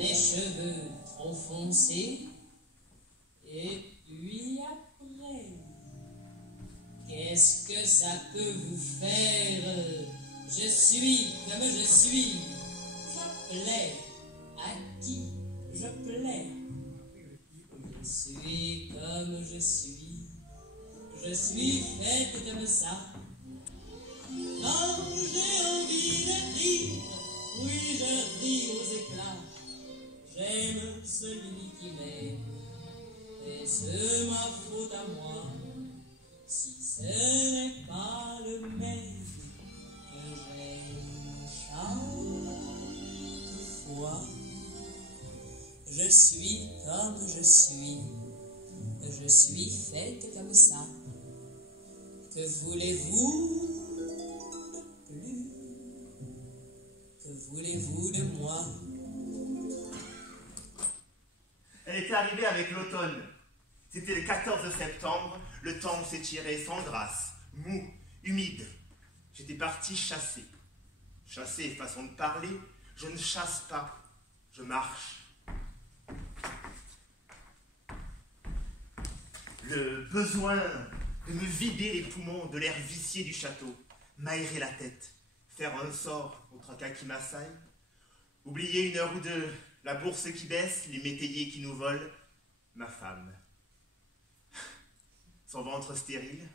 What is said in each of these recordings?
mes cheveux trop foncés. Et puis après, qu'est-ce que ça peut vous faire? Je suis comme je suis. Je plais à qui je plais. Je suis comme je suis. Je suis faite comme ça. Quand j'ai envie de rire, oui, je ris aux éclats. J'aime celui qui m'aime, et c'est ma faute à moi si ce n'est pas le même que j'aime chaque fois. Je suis comme je suis faite comme ça. Que voulez-vous de plus? Que voulez-vous de moi? Elle était arrivée avec l'automne. C'était le 14 septembre, le temps s'étirait sans grâce, mou, humide. J'étais parti chasser. Chasser, façon de parler, je ne chasse pas, je marche. Le besoin de me vider les poumons de l'air vicié du château, m'aérer la tête, faire un sort au tracas qui m'assaille, oublier une heure ou deux la bourse qui baisse, les métayers qui nous volent, ma femme. Son ventre stérile,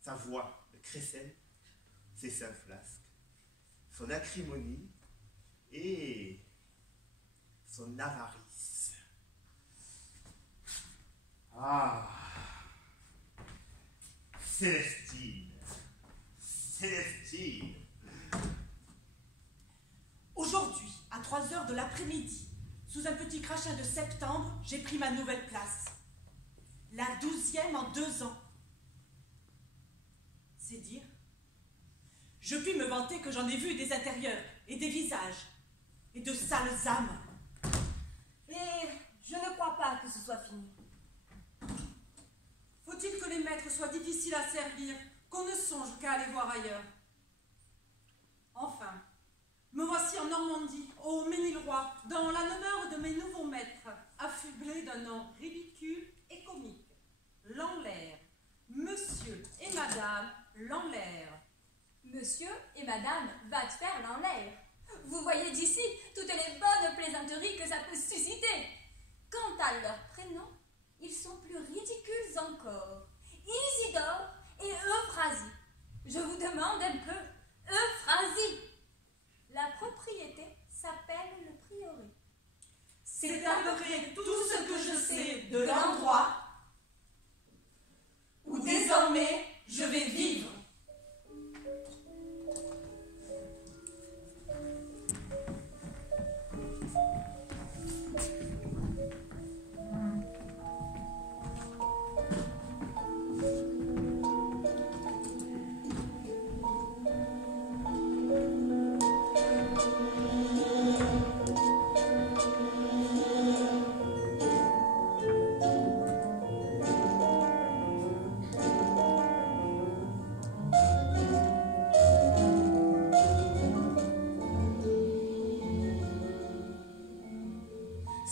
sa voix de crécelle, ses seins flasques, son acrimonie et son avarice. Ah, Célestine, Célestine. Aujourd'hui, à 3 heures de l'après-midi, sous un petit crachat de septembre, j'ai pris ma nouvelle place. La 12e en 2 ans. C'est dire. Je puis me vanter que j'en ai vu des intérieurs et des visages et de sales âmes. Et je ne crois pas que ce soit fini. Faut-il que les maîtres soient difficiles à servir, qu'on ne songe qu'à aller voir ailleurs? Enfin, me voici en Normandie, au Ménilroi, dans la demeure de mes nouveaux maîtres, affublés d'un nom ridicule et comique. Lanlaire, Monsieur et Madame Lanlaire. Monsieur et Madame Vadefer Lanlaire. Vous voyez d'ici toutes les bonnes plaisanteries que ça peut susciter. Quant à leurs prénoms, ils sont plus ridicules encore. Isidore et Euphrasie. Je vous demande un peu, Euphrasie. La propriété s'appelle le prieuré. C'est à peu près tout ce que je sais de l'endroit où désormais je vais vivre.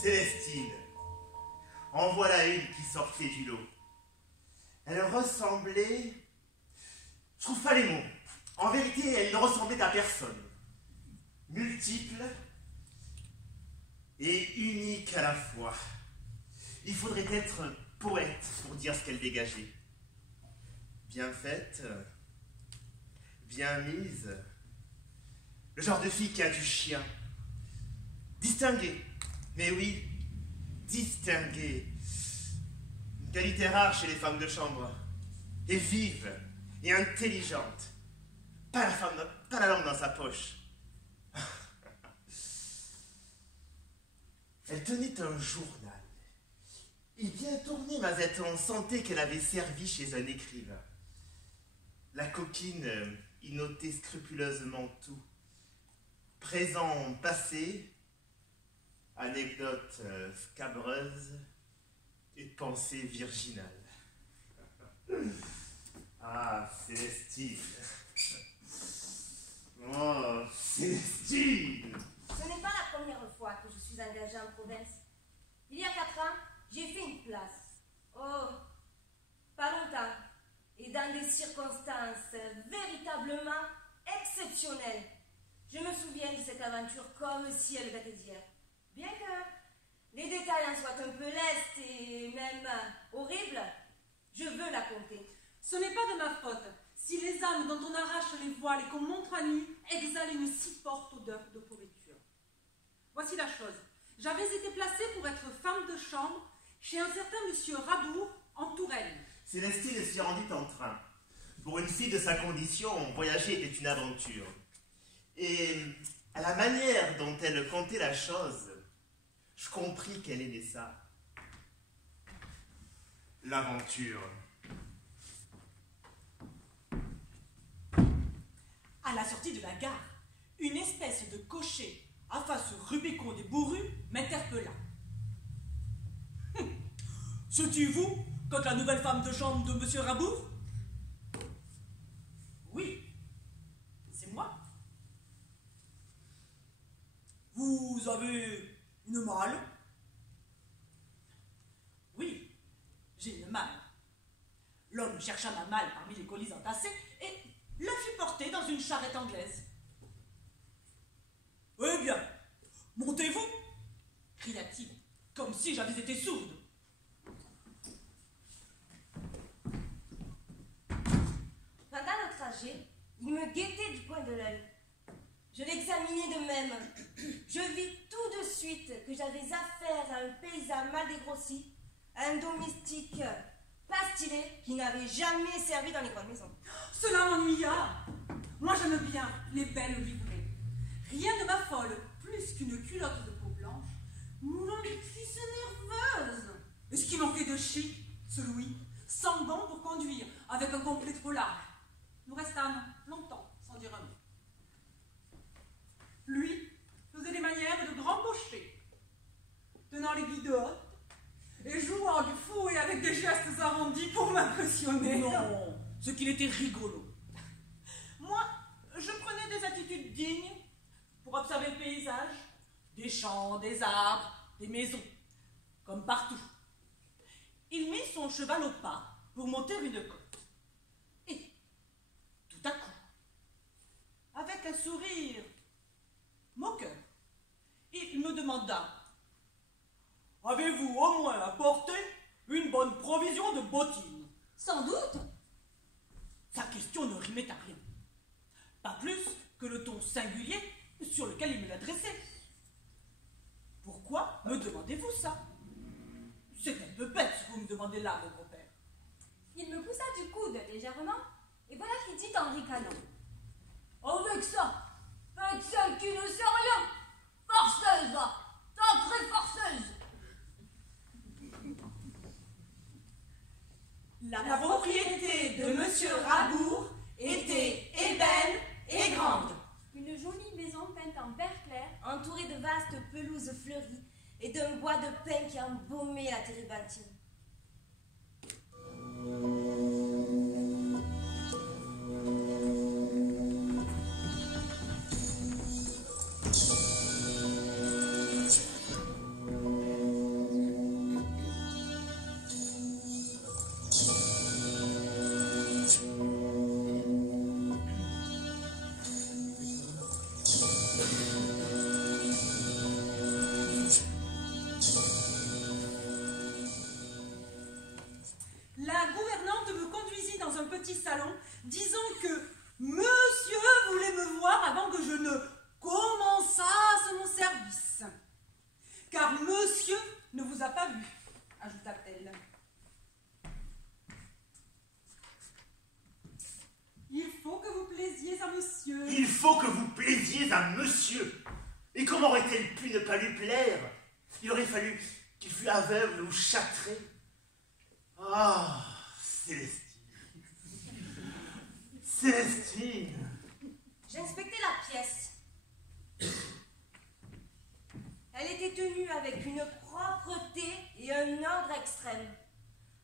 Célestine, en voilà une qui sortait du lot. Elle ressemblait... Je trouve pas les mots. En vérité, elle ne ressemblait à personne. Multiple et unique à la fois. Il faudrait être poète pour dire ce qu'elle dégageait. Bien faite, bien mise. Le genre de fille qui a du chien. Distinguée. Mais oui, distinguée. Une qualité rare chez les femmes de chambre. Et vive, et intelligente. Pas la langue dans sa poche. Elle tenait un journal. Et bien tourné, Mazette, on sentait qu'elle avait servi chez un écrivain. La coquine y notait scrupuleusement tout. Présent, passé, anecdotes scabreuses et pensées virginales. Ah, Célestine. Oh, Célestine. Ce n'est pas la première fois fois que je suis engagée en province. Il y a 4 ans, j'ai fait une place. Oh, pas longtemps. Et dans des circonstances véritablement exceptionnelles. Je me souviens de cette aventure comme si elle datait d'hier. Bien que les détails en soient un peu lestes et même horribles, je veux la compter. Ce n'est pas de ma faute si les âmes dont on arrache les voiles et qu'on montre à nu exhalent une si forte odeur de pourriture. Voici la chose. J'avais été placée pour être femme de chambre chez un certain monsieur Rabour en Touraine. Célestine s'y rendit en train. Pour une fille de sa condition, voyager était une aventure. Et à la manière dont elle contait la chose, je compris qu'elle aimait ça. L'aventure. À la sortie de la gare, une espèce de cocher à face rubicond et bourru m'interpella. C'est-tu vous, quand la nouvelle femme de chambre de monsieur Rabour? Oui, c'est moi. Vous avez une malle? Oui, j'ai une malle. L'homme chercha ma malle parmi les colis entassés et la fit porter dans une charrette anglaise. Eh bien, montez-vous, cria-t-il, comme si j'avais été sourde. Pendant le trajet, il me guettait du coin de l'œil. Je l'examinais de même. Je vis tout de suite que j'avais affaire à un paysan mal dégrossi, à un domestique pas stylé qui n'avait jamais servi dans les grandes maisons. Cela m'ennuya. Moi, j'aime bien les belles livrées. Rien ne m'affole plus qu'une culotte de peau blanche, moulant des cuisses nerveuses. Et ce qui manquait de chic, ce Louis, sans gants pour conduire, avec un complet trop large. Nous restâmes longtemps sans dire un mot. Lui faisait des manières de grand cocher, tenant les guidottes et jouant du fouet avec des gestes arrondis pour m'impressionner. Non, ce qu'il était rigolo. Moi, je prenais des attitudes dignes pour observer le paysage, des champs, des arbres, des maisons, comme partout. Il mit son cheval au pas pour monter une côte. Et, tout à coup, avec un sourire moqueur, il me demanda: avez-vous au moins apporté une bonne provision de bottines? Sans doute. Sa question ne rimait à rien. Pas plus que le ton singulier sur lequel il me l'adressait. Pourquoi me demandez-vous ça? C'est un peu bête ce que vous me demandez là, mon grand-père. Il me poussa du coude légèrement, et voilà qu'il dit en ricanant: avec ça, avec celle qui ne sait rien, forceuse, sacrée forceuse. La propriété de monsieur Rabour était ébène et grande. Une jolie maison peinte en vert clair, Entourée de vastes pelouses fleuries et d'un bois de pin qui embaumait la térébenthine. La gouvernante me conduisit dans un petit salon, disant que monsieur voulait me voir avant que je ne commençasse mon service. Car monsieur ne vous a pas vu, ajouta-t-elle. Il faut que vous plaisiez à monsieur. Il faut que vous plaisiez à monsieur. Et comment aurait-elle pu ne pas lui plaire? Il aurait fallu qu'il fût aveugle ou châtré. Ah, Célestine. Célestine. J'inspectais la pièce. Elle était tenue avec une propreté et un ordre extrême.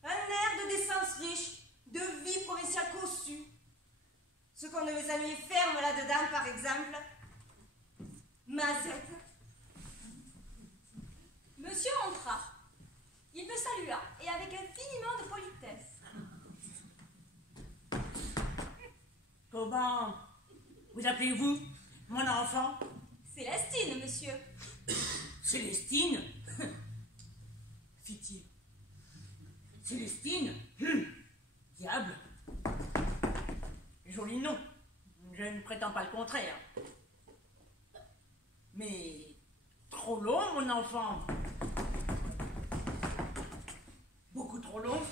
Un air de décence riche, de vie provinciale cossue. Ce qu'on ne veut jamais ferme là-dedans, par exemple. Mazette. salua et avec infiniment de politesse. Comment vous appelez-vous, mon enfant? Célestine, monsieur. Célestine? Fit-il. Célestine? Diable. Joli nom. Je ne prétends pas le contraire. Mais trop long, mon enfant. Beaucoup trop long.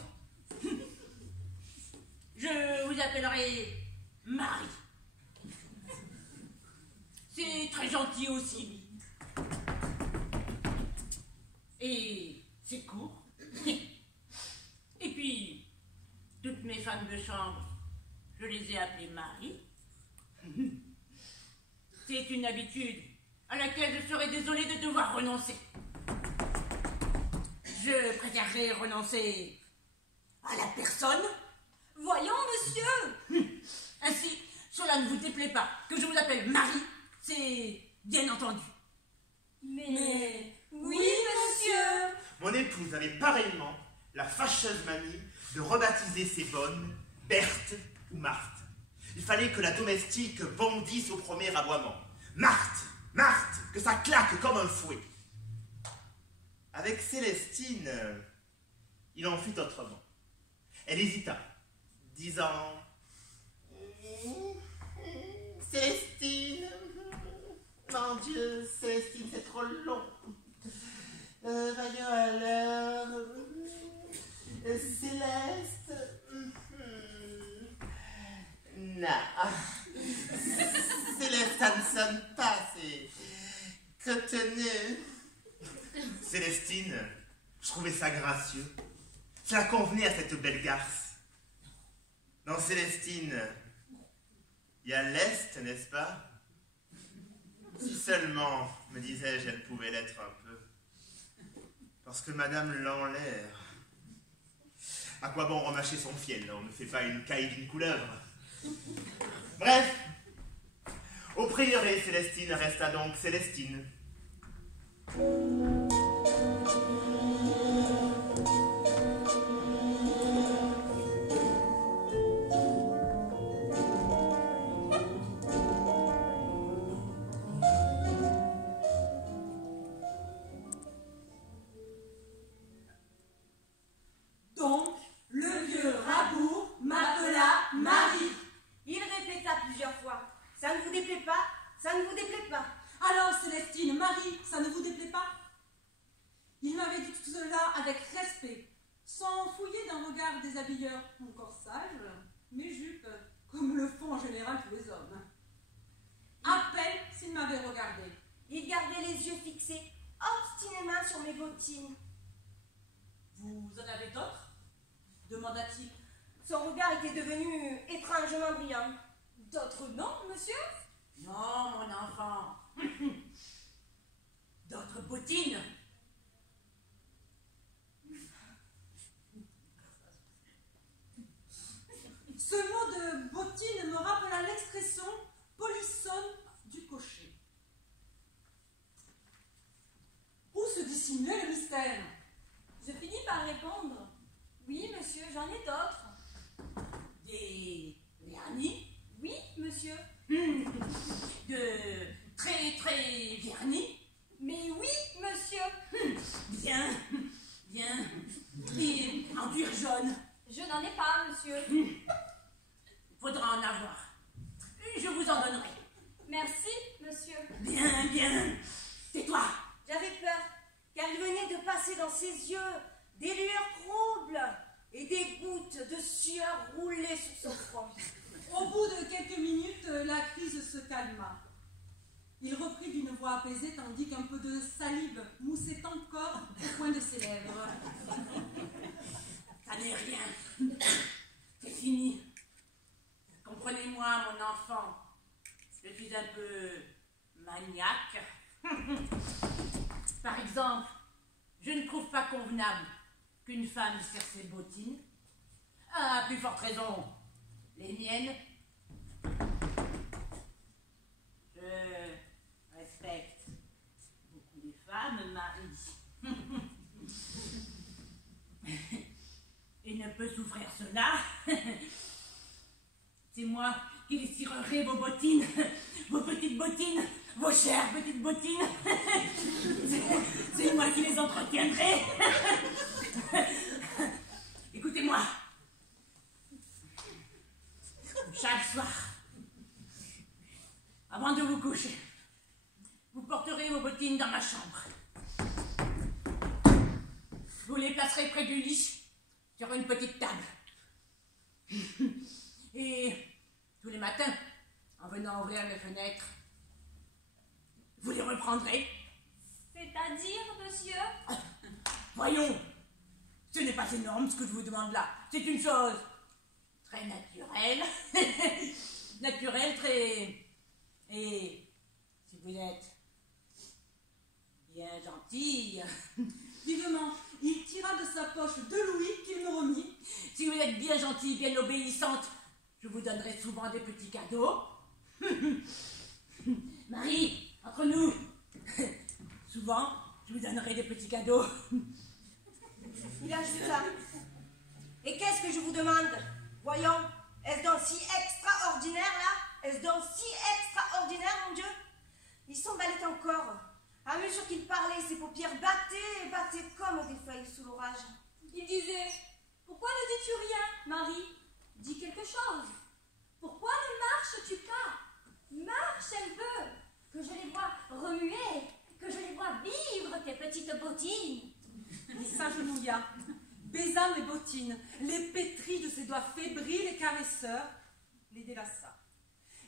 Je vous appellerai Marie. C'est très gentil aussi. Et c'est court. Et puis, toutes mes femmes de chambre, je les ai appelées Marie. C'est une habitude à laquelle je serais désolée de devoir renoncer. Je préférerais renoncer à la personne. Voyons, monsieur. Ainsi, cela ne vous déplaît pas que je vous appelle Marie, c'est bien entendu. Mais... Oui, monsieur. Mon épouse avait pareillement la fâcheuse manie de rebaptiser ses bonnes Berthe ou Marthe. Il fallait que la domestique bondisse au premier aboiement. Marthe, Marthe, que ça claque comme un fouet. Avec Célestine, il en fut autrement. Elle hésita, disant Célestine, mon Dieu, Célestine, c'est trop long. Voyons alors, Céleste, non, Céleste, ça ne sonne pas, c'est cotonneux. Célestine, je trouvais ça gracieux. Cela convenait à cette belle garce. Dans Célestine, il y a l'Est, n'est-ce pas? Si seulement, me disais-je, elle pouvait l'être un peu. Parce que Madame Lanlaire, à quoi bon remâcher son fiel? On ne fait pas une caille d'une couleuvre. Bref, au prieuré, Célestine resta donc Célestine. Donc, le vieux Rabour m'appela Marie. Il répéta plusieurs fois. Ça ne vous déplaît pas? Ça ne vous déplaît pas? Alors, Célestine, Marie, ça ne vous déplaît pas? Il m'avait dit tout cela avec respect, sans fouiller d'un regard des habilleurs, mon corsage, mes jupes, comme le font en général tous les hommes. À peine s'il m'avait regardé. Il gardait les yeux fixés obstinément sur mes bottines. Vous en avez d'autres? Demanda-t-il. Son regard était devenu étrangement brillant. D'autres noms, monsieur? Non, mon enfant. D'autres bottines? Ce mot de bottine me rappela l'expression polissonne du cocher. Où se dissimulait le mystère? Je finis par répondre. Oui, monsieur, j'en ai d'autres. Des vernis? Oui, monsieur. De très très vernis? Mais oui, monsieur. Bien, bien. Et en cuir jaune? Je n'en ai pas, monsieur. Faudra en avoir. Je vous en donnerai. Merci, monsieur. Bien, bien. Tais-toi. J'avais peur, car il venait de passer dans ses yeux des lueurs troubles et des gouttes de sueur roulaient sur son front. Au bout de quelques minutes, la crise se calma. Il reprit d'une voix apaisée, tandis qu'un peu de salive moussait encore au coin de ses lèvres. Ça n'est rien. C'est fini. Comprenez-moi, mon enfant. Je suis un peu maniaque. Par exemple, je ne trouve pas convenable qu'une femme serre ses bottines. À plus forte raison, les miennes. Je respecte beaucoup les femmes, Marie. renards. C'est moi qui les cirerai vos bottines, vos petites bottines, vos chères petites bottines. C'est moi qui les entretiendrai. Écoutez-moi. Chaque soir, avant de vous coucher, vous porterez vos bottines dans ma chambre. Vous les placerez près du lit, sur une petite table. Et tous les matins, en venant ouvrir mes fenêtres, vous les reprendrez. C'est-à-dire, monsieur? Voyons, ce n'est pas énorme ce que je vous demande là. C'est une chose très naturelle. Naturelle, très... Et si vous êtes bien gentille... Vivement, il tira de sa poche 2 louis qu'il me remit. Si vous êtes bien gentille, bien obéissante, je vous donnerai souvent des petits cadeaux. Marie, entre nous, souvent, je vous donnerai des petits cadeaux. Il ajouta. Et qu'est-ce que je vous demande? Voyons, est-ce donc si extraordinaire là? Est-ce donc si extraordinaire, mon Dieu? Il s'emballait encore. À mesure qu'il parlait, ses paupières battaient et battaient comme des feuilles sous l'orage. Il disait, pourquoi ne dis-tu rien, Marie? Dis quelque chose. Pourquoi ne marches-tu pas? Marche un peu, que je les vois remuer, que je les vois vivre, tes petites bottines. Il s'agenouilla, baisa mes bottines, les pétrit de ses doigts fébriles et caresseurs, les délaça.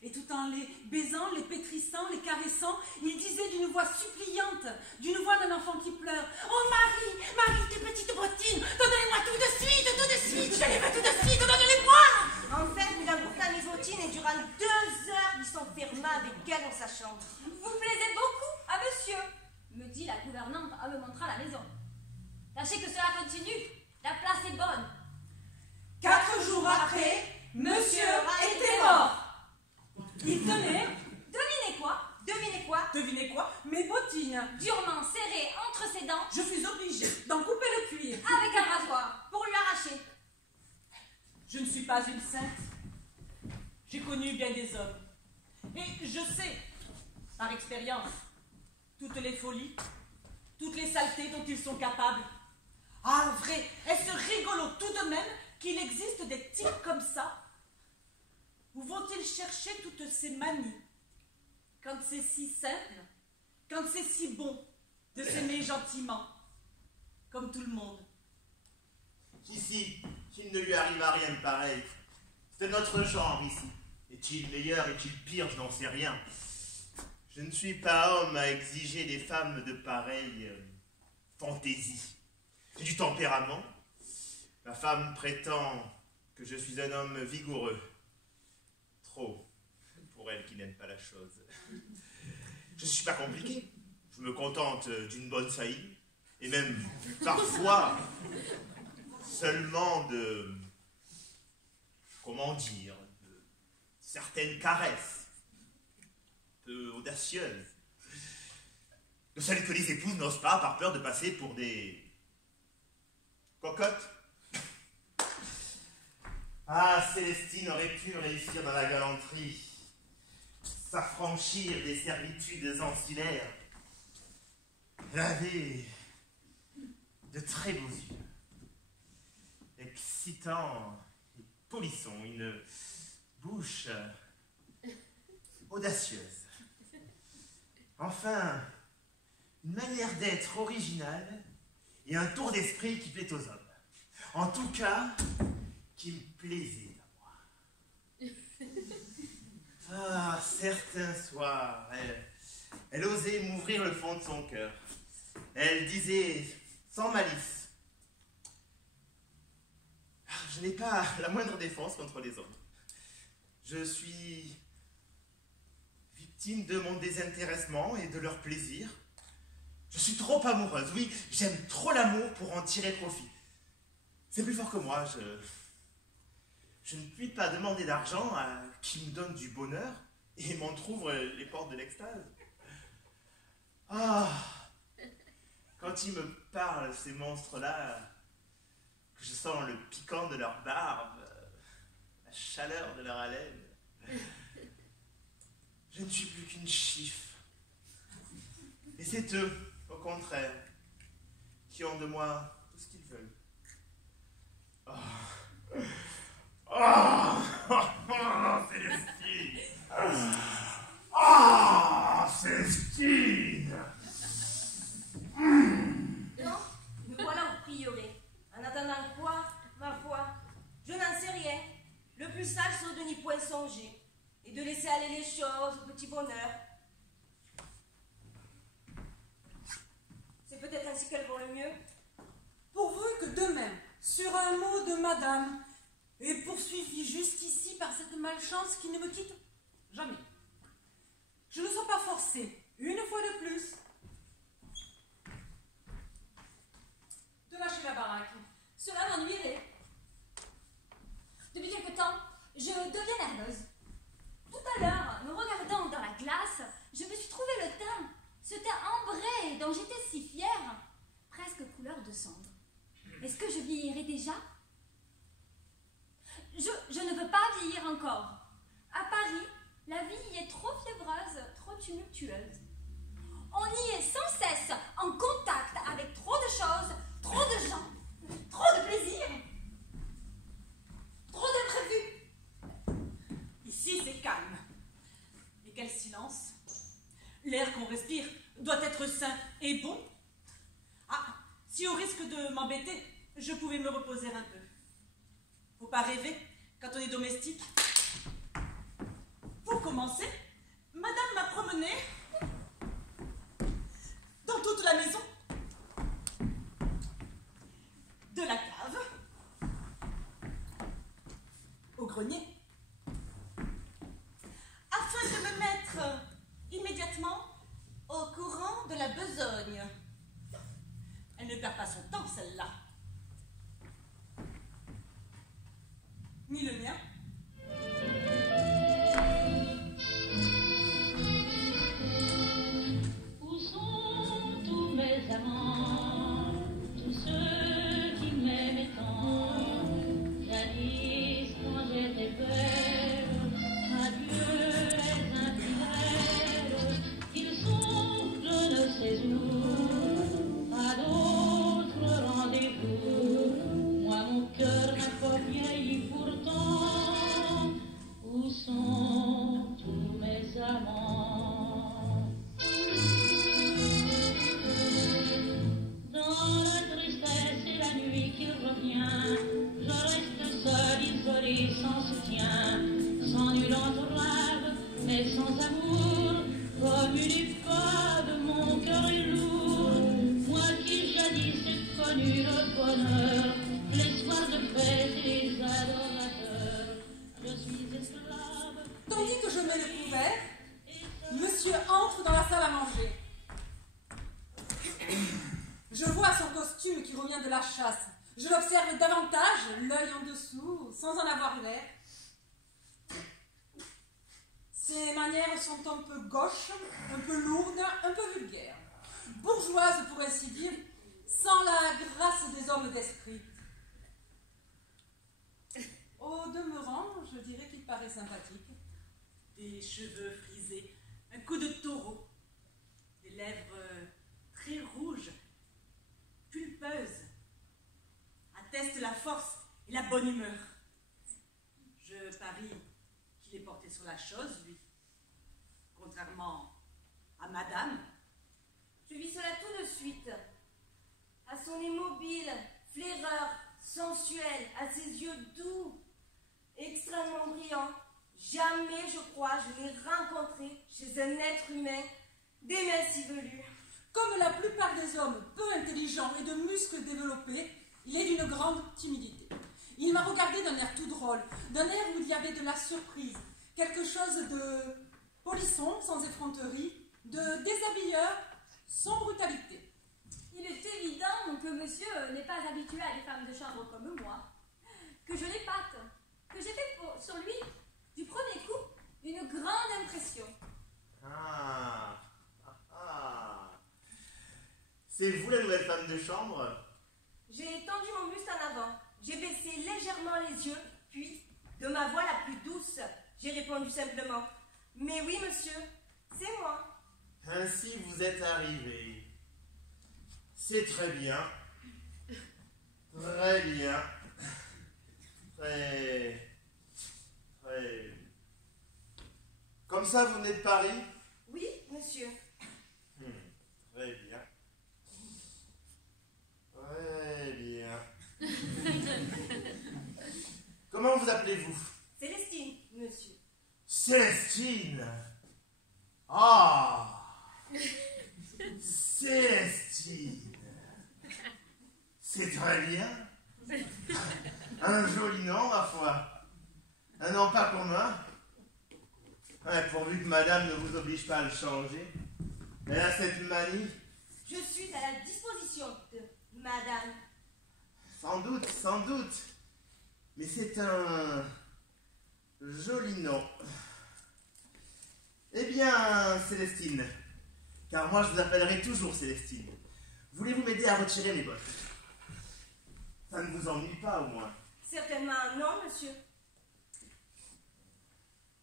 Et tout en les baisant, les pétrissant, les caressant, il disait d'une voix suppliante, d'une voix d'un enfant qui pleure, « Oh Marie, Marie, tes petites bottines, donnez-les-moi tout de suite, je les veux tout de suite, donnez-les-moi !» En fait, il emporta mes bottines et durant 2 heures, il s'enferma avec elle dans sa chambre. Vous plaisez beaucoup à monsieur, me dit la gouvernante en me montrant la maison. Sachez que cela continue, la place est bonne. 4 jours après, monsieur était mort. Il tenait, Devinez quoi? Devinez quoi? Devinez quoi? mes bottines. Durement serrées entre ses dents, Je fus obligée d'en couper le cuir. avec un rasoir, pour lui arracher. Je ne suis pas une sainte. J'ai connu bien des hommes. Et je sais, par expérience, toutes les folies, toutes les saletés dont ils sont capables. Ah, vrai, est-ce rigolo tout de même qu'il existe des types comme ça? Où vont-ils chercher toutes ces manies? Quand c'est si simple, quand c'est si bon de s'aimer gentiment, comme tout le monde. Ici, qu'il ne lui arriva rien de pareil. C'est notre genre ici. Est-il meilleur, est-il pire, je n'en sais rien. Je ne suis pas homme à exiger des femmes de pareilles fantaisies. J'ai du tempérament. Ma femme prétend que je suis un homme vigoureux. Trop, pour elle qui n'aime pas la chose. Je ne suis pas compliqué. Je me contente d'une bonne saillie. Et même, parfois, seulement de... comment dire, de certaines caresses, peu audacieuses, de celles que les épouses n'osent pas par peur de passer pour des cocottes. Ah, Célestine aurait pu réussir dans la galanterie, s'affranchir des servitudes ancillaires. Elle avait de très beaux yeux, excitants et polissons, une bouche audacieuse. Enfin, une manière d'être originale et un tour d'esprit qui plaît aux hommes. En tout cas, qui me plaisait à moi. Ah, certains soirs, elle osait m'ouvrir le fond de son cœur. Elle disait, sans malice, je n'ai pas la moindre défense contre les hommes. Je suis victime de mon désintéressement et de leur plaisir. Je suis trop amoureuse, oui, j'aime trop l'amour pour en tirer profit. C'est plus fort que moi, je ne puis pas demander d'argent à qui me donne du bonheur et m'entrouvre les portes de l'extase. Ah, quand ils me parlent, ces monstres-là, que je sens le piquant de leur barbe, la chaleur de leur haleine. Je ne suis plus qu'une chiffre. Et c'est eux, au contraire, qui ont de moi tout ce qu'ils veulent. Oh, Célestine! Célestine! Donc, me voilà au prieuré. En attendant quoi, ma foi, je n'en sais rien. Le plus sage serait de n'y point songer et de laisser aller les choses au petit bonheur. C'est peut-être ainsi qu'elles vont le mieux. Pourvu que demain, sur un mot de madame, et poursuivi jusqu'ici par cette malchance qui ne me quitte jamais, je ne sois pas forcée, une fois de plus, de lâcher la baraque. Cela m'ennuierait. Depuis quelque temps, je deviens nerveuse. Tout à l'heure, me regardant dans la glace, je me suis trouvé le teint, ce teint ambré dont j'étais si fière, presque couleur de cendre. Est-ce que je vieillirai déjà? Je ne veux pas vieillir encore. À Paris, la vie y est trop fiévreuse, trop tumultueuse. On y est sans cesse en contact avec trop de choses, trop de gens, trop de plaisir, trop d'imprévus. Ici, c'est calme. Et quel silence. L'air qu'on respire doit être sain et bon. Ah, si au risque de m'embêter, je pouvais me reposer un peu. Faut pas rêver quand on est domestique. Pour commencer, madame m'a promené dans toute la maison. De la cave au grenier, afin de me mettre immédiatement au courant de la besogne. Elle ne perd pas son temps, celle-là. Ni le mien. Où sont tous mes amants, tous ceux qui m'aimaient tant, jadis quand j'étais belle, adieu les infidèles, ils sont je ne sais où, à d'autres rendez-vous, moi mon cœur n'a pas vieilli pourtant, où sont tous mes amants? Dans la tristesse et la nuit qui revient, je reste seule, isolée, sans soutien, sans nul entourage, mais sans amour, comme une épave, mon cœur est lourd. Moi qui jadis ai connu le bonheur, les soirs de fête et les adorateurs, je suis esclave. Tandis que je mets le couvert, monsieur entre dans la salle à manger. Je vois son costume qui revient de la chasse. Je l'observe davantage, l'œil en dessous, sans en avoir l'air. Ses manières sont un peu gauches, un peu lourdes, un peu vulgaires. Bourgeoises, pour ainsi dire, sans la grâce des hommes d'esprit. Au demeurant, je dirais qu'il paraît sympathique. Des cheveux frisés, un coup de taureau, des lèvres très rouges, pulpeuses, attestent la force et la bonne humeur. Je parie qu'il est porté sur la chose, lui, contrairement à madame. Je vis cela tout de suite. À son immobile, flaireur, sensuel, à ses yeux doux, extrêmement brillants, jamais, je crois, je l'ai rencontré chez un être humain des mains si velues. Comme la plupart des hommes peu intelligents et de muscles développés, il est d'une grande timidité. Il m'a regardé d'un air tout drôle, d'un air où il y avait de la surprise, quelque chose de polisson, sans effronterie, de déshabilleur, sans brutalité. Il est évident que monsieur n'est pas habitué à des femmes de chambre comme moi, que je l'épate, que j'ai fait sur lui, du premier coup, une grande impression. C'est vous la nouvelle femme de chambre? J'ai tendu mon buste en avant. J'ai baissé légèrement les yeux, puis, de ma voix la plus douce, j'ai répondu simplement « Mais oui, monsieur, c'est moi. » Ainsi vous êtes arrivé. C'est très bien. Très bien. Très... Comme ça, vous venez de Paris? Oui, monsieur. Très bien. Très bien. Comment vous appelez-vous? Célestine, monsieur. Célestine. Ah, Célestine. C'est très bien. Un joli nom, ma foi. Un nom pas commun. Ouais, pourvu que madame ne vous oblige pas à le changer. Elle a cette manie. Je suis à la disposition de madame. Sans doute, sans doute. Mais c'est un joli nom. Eh bien, Célestine, car moi je vous appellerai toujours Célestine, voulez-vous m'aider à retirer mes bottes? Ça ne vous ennuie pas, au moins? Certainement non, monsieur.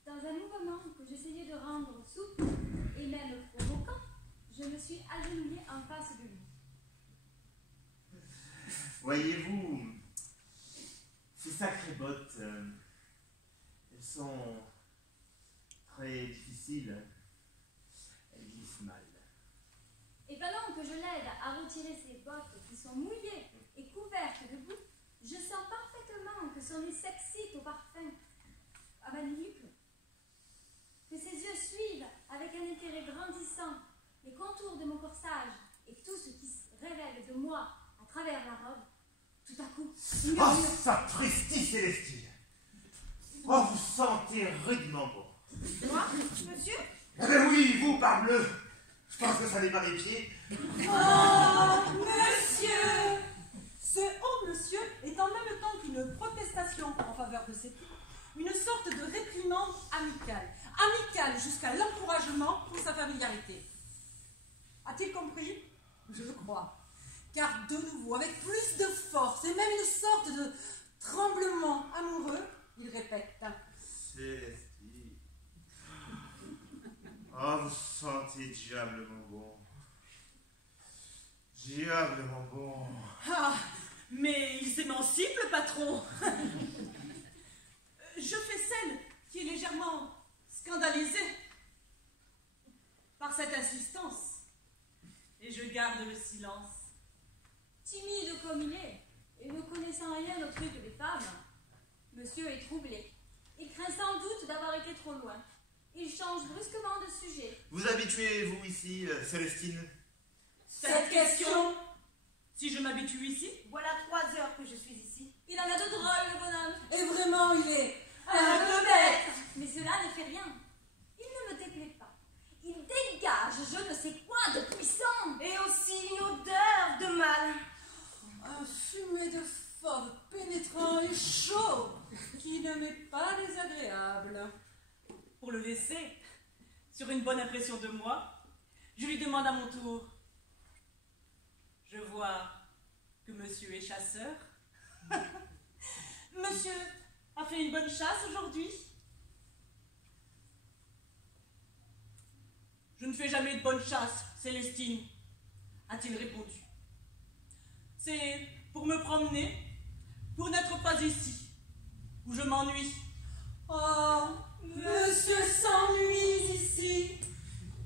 Dans un mouvement que j'essayais de rendre souple et même provoquant, je me suis agenouillée en face de lui. Voyez-vous, ces sacrées bottes, elles sont très difficiles. Elles glissent mal. Et pendant que je l'aide à retirer ses bottes qui sont mouillées et couvertes de boue, je sens parfaitement que son nez s'excite au parfum, à ma nuque, que ses yeux suivent avec un intérêt grandissant les contours de mon corsage et tout ce qui se révèle de moi à travers la robe. Tout à coup, il Oh, murmure. sapristi, Célestine! Oh, vous sentez rudement bon. Moi, monsieur? Eh bien oui, vous, parbleu! Je pense que ça n'est pas mes pieds. Oh, monsieur! Ce oh, monsieur est en même temps qu'une protestation en faveur de ses filles, une sorte de réprimande amicale. Amicale jusqu'à l'encouragement pour sa familiarité. A-t-il compris? Je le crois. Car de nouveau, avec plus de force et même une sorte de tremblement amoureux, il répète. Célestine. Oh, vous sentez diablement bon. Diablement bon. Ah, mais il s'émancipe, le patron. Je fais celle qui est légèrement scandalisée par cette insistance. Et je garde le silence. Timide comme il est, et ne connaissant rien au truc des femmes, monsieur est troublé. Il craint sans doute d'avoir été trop loin. Il change brusquement de sujet. Vous habituez-vous ici, Célestine? Cette question, si je m'habitue ici, Voilà 3 heures que je suis ici. Il en a de drôles, le bonhomme. Et vraiment, il est Un peu bête. Mais cela ne fait rien. Il ne me déplaît pas. Il dégage je ne sais quoi de puissant. Et aussi une odeur de mal. un fumé de fauve pénétrant et chaud qui ne m'est pas désagréable. pour le laisser sur une bonne impression de moi, je lui demande à mon tour. Je vois que monsieur est chasseur. Monsieur a fait une bonne chasse aujourd'hui? Je ne fais jamais de bonne chasse, Célestine, a-t-il répondu. C'est pour me promener, pour n'être pas ici, où je m'ennuie. Oh, monsieur s'ennuie ici.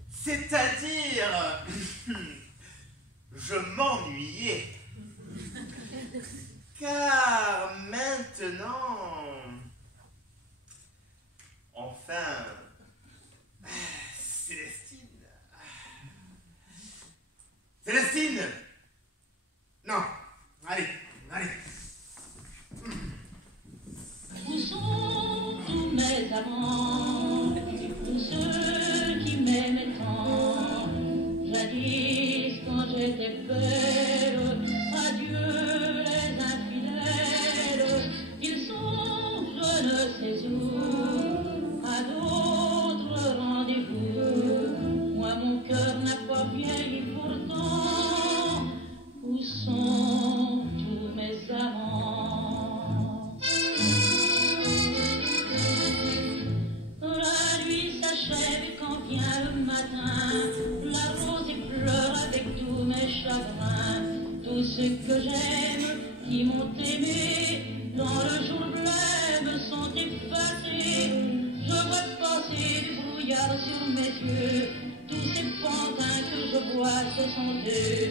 C'est-à-dire, je m'ennuyais. Car maintenant, enfin, Célestine. Célestine! Non, allez, allez. Où sont tous mes amants, tous ceux qui m'aimaient tant, jadis quand j'étais belle, adieu les infidèles, ils sont je ne sais où, à d'autres rendez-vous, moi mon cœur n'a pas vieilli pourtant, où sont tous mes amants? ceux que j'aime, qui m'ont aimé, dans le jour blême sont effacés. Je vois passer des brouillards sur mes yeux, tous ces pantins que je vois, ce sont eux,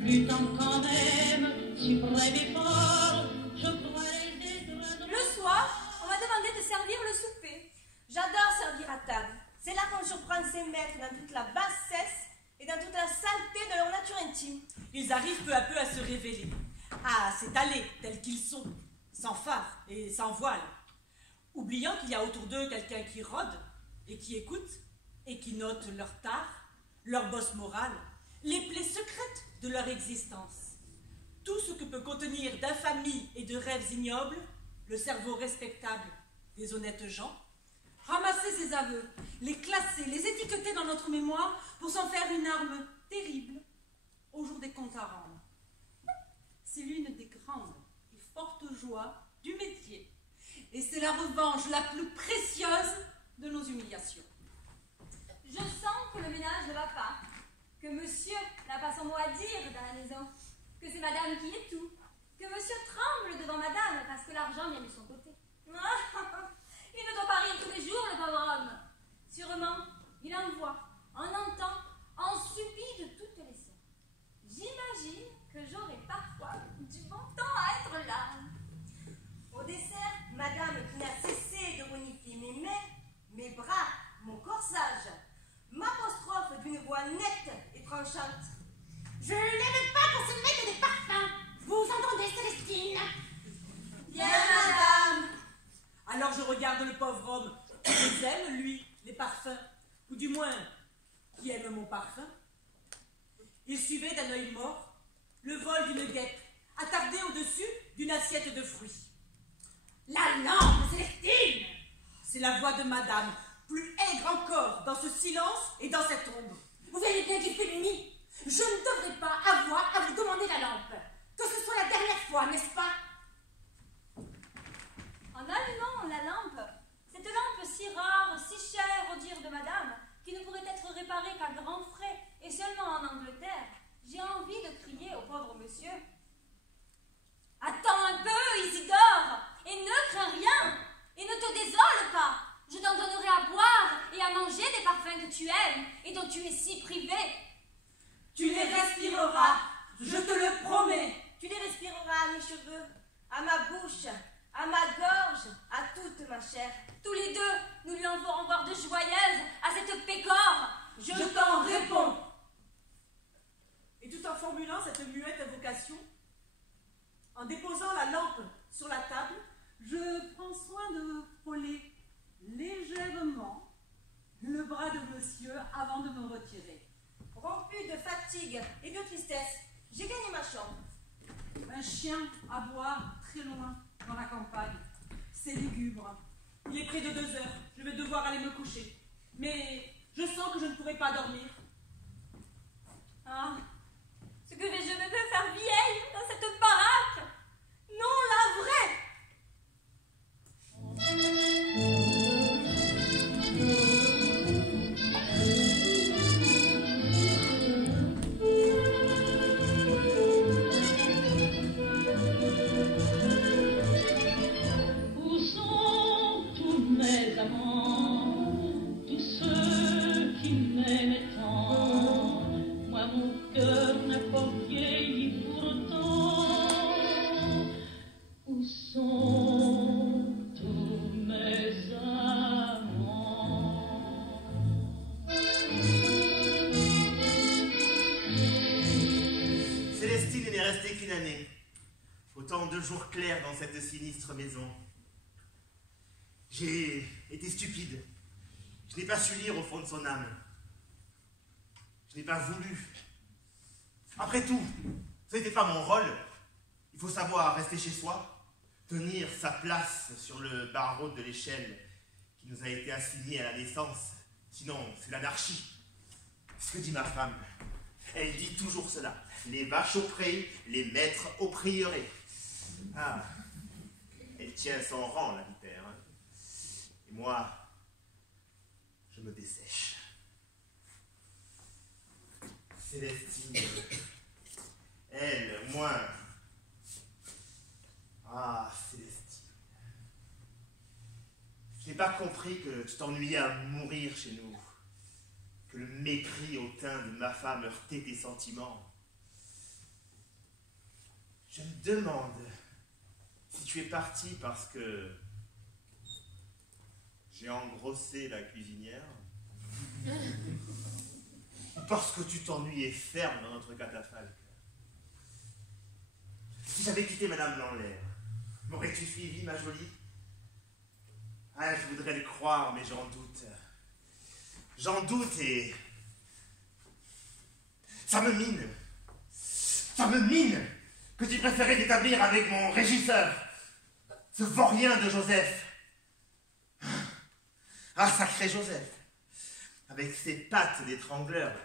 luttant quand même, suprême et fort, je crois les étoiles. Le soir, on m'a demandé de servir le souper. J'adore servir à table. C'est là qu'on surprend ses maîtres dans toute la bassesse et dans toute la saleté de leur nature intime. Ils arrivent peu à peu à se révéler, à s'étaler tels qu'ils sont, sans phare et sans voile, oubliant qu'il y a autour d'eux quelqu'un qui rôde et qui écoute et qui note leur tard, leur bosse morale, les plaies secrètes de leur existence. Tout ce que peut contenir d'infamie et de rêves ignobles le cerveau respectable des honnêtes gens. Ramasser ces aveux, les classer, les étiqueter dans notre mémoire pour s'en faire une arme terrible au jour des comptes à rendre. C'est l'une des grandes et fortes joies du métier. Et c'est la revanche la plus précieuse de nos humiliations. Je sens que le ménage ne va pas, que monsieur n'a pas son mot à dire dans la maison, que c'est madame qui est tout, que monsieur tremble devant madame parce que l'argent vient de son côté. Il ne doit pas rire tous les jours, le pauvre homme. Sûrement, il en voit, en entend, en subit de toutes les sortes. J'imagine que j'aurai parfois du bon temps à être là. Au dessert, madame qui n'a cessé de bonifier mes mains, mes bras, mon corsage, m'apostrophe d'une voix nette et tranchante. Je n'aime pas qu'on se mette des parfums. Vous entendez, Célestine? Bien, madame. Alors je regarde le pauvre homme qui aime, lui, les parfums, ou du moins, qui aime mon parfum. Il suivait d'un œil mort le vol d'une guêpe, attardée au-dessus d'une assiette de fruits. La lampe, Célestine! C'est la voix de madame, plus aigre encore, dans ce silence et dans cette ombre. Vous voyez bien qu'il fait nuit. Je ne devrais pas avoir à vous demander la lampe. Que ce soit la dernière fois, n'est-ce pas? En allumant la lampe, cette lampe si rare, si chère au dire de madame, qui ne pourrait être réparée qu'à grands frais et seulement en Angleterre, j'ai envie de crier au pauvre monsieur. Attends un peu, Isidore, et ne crains rien, et ne te désole pas. Je t'en donnerai à boire et à manger des parfums que tu aimes et dont tu es si privé. Tu les respireras, je te le promets. Tu les respireras à mes cheveux, à ma bouche, à ma gorge, à toute ma chair. Tous les deux, nous lui en ferons voir de joyeuses à cette pécore. Je t'en réponds. Et tout en formulant cette muette invocation, en déposant la lampe sur la table, Je prends soin de frôler légèrement le bras de monsieur avant de me retirer. Rompu de fatigue et de tristesse, j'ai gagné ma chambre. Un chien aboie très loin dans la campagne. C'est lugubre. il est près de 2 heures, je vais devoir aller me coucher. Mais je sens que je ne pourrai pas dormir. Ah, ce que je me veux faire vieille dans cette baraque. Non, la vraie. Où sont tous mes amants, tous ceux qui m'aimaient tant? Moi, mon cœur n'a pas vieilli pourtant. Où sont tous mes amants? Célestine n'est restée qu'une année. Autant de jours clairs dans cette sinistre maison. J'ai été stupide. Je n'ai pas su lire au fond de son âme. Je n'ai pas voulu. Après tout, ce n'était pas mon rôle. Il faut savoir rester chez soi, tenir sa place sur le barreau de l'échelle qui nous a été assigné à la naissance. Sinon, c'est l'anarchie. C'est ce que dit ma femme. Elle dit toujours cela. Les vaches au pré, les maîtres au prieuré. Ah, elle tient son rang, la vipère. Hein. Et moi, je me dessèche. Célestine, elle, moins compris que tu t'ennuyais à mourir chez nous, que le mépris au teint de ma femme heurtait tes sentiments. Je me demande si tu es parti parce que j'ai engrossé la cuisinière ou parce que tu t'ennuyais ferme dans notre catafalque. Si j'avais quitté Madame Lanlaire, m'aurais-tu suivi, ma jolie? Ah, je voudrais le croire, mais j'en doute. J'en doute et... ça me mine. Ça me mine que tu préférais t'établir avec mon régisseur, ce vaurien de Joseph. Ah, sacré Joseph, avec ses pattes d'étrangleur.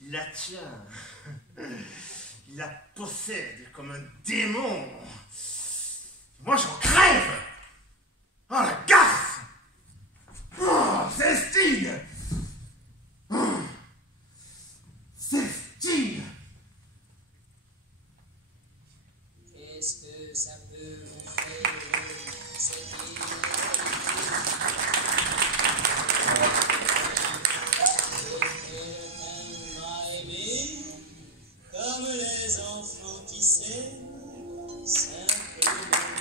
Il la tient. Il la possède comme un démon. Moi, j'en crève. Oh, la garce. Oh, Célestine. Oh, Célestine. Qu'est-ce que ça peut vous faire, cette île? Comme les enfants qui s'aiment simplement.